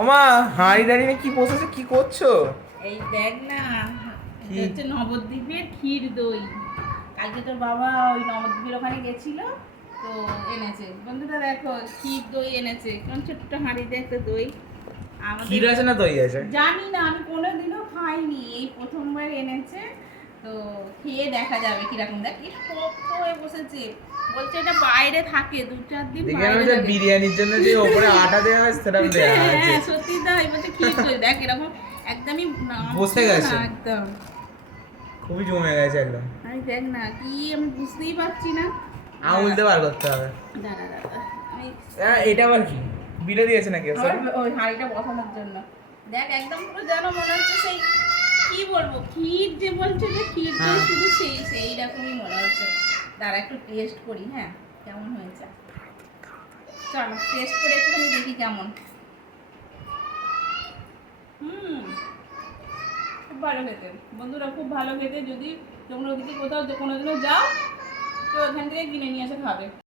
ওমা, হাঁড়ি দাঁড়ি নিয়ে কি বসেছে, কি করছো? এই দেখ না, এটা হচ্ছে নবদ্বীপের ক্ষীর দই। কালকে তোর বাবা ওই নবদ্বীপের ওখানে গেছিল, তো এনেছে। বন্ধুরা দেখো, ক্ষীর দই এনেছে। কেমন ছোট্ট হাঁড়িতে একটা দই। ক্ষীর আছে না দই আছে? জানি না, আমি কোনোদিনও খাইনি, এই প্রথমবার এনেছে। তো খেয়ে দেখা যাবে কিরকম। দেখ কি শক্ত হয়ে বসেছে। বলছে এটা বাইরে থাকে, 2-4 দিন দেখে মনে বাইরে হচ্ছে থাকে। বিরিয়ানির জন্য যে ওপরে আটা দেওয়া হয় সেরকম দেওয়া আছে। হ্যাঁ সত্যি তাই। বলছে ক্ষীর দই, দেখ এরকম একদমই বসে নামছেও না গেছে, একদম। খুবই জমে গেছে একদম। আমি দেখ না কি, আমি বুঝতেই পারছি না। আঙুল দিয়ে বার করতে হবে। দাঁড়া দাঁড়া, আমি এটা আবার কি, বিলে দিয়েছে নাকি আমার স্যার? ওই হাঁড়িটা বসানোর জন্য। দেখ একদম পুরো যেন মনে হচ্ছে সেই, কি বলবো, ক্ষীর যে বলছে যে ক্ষীর দই, হ্যাঁ। শুধু সেই রকমই মনে হচ্ছে। দাঁড়া একটু টেস্ট করি, হ্যাঁ কেমন হয়েছে। চলো টেস্ট করে একটুখানি দেখি কেমন। হুম, খুব ভালো খেতে বন্ধুরা, খুব ভালো খেতে। যদি তোমরা ওদিকে কোথাও কোনোদিনও যাও, তো ওখান থেকে কিনে নিয়ে এসে খাবে।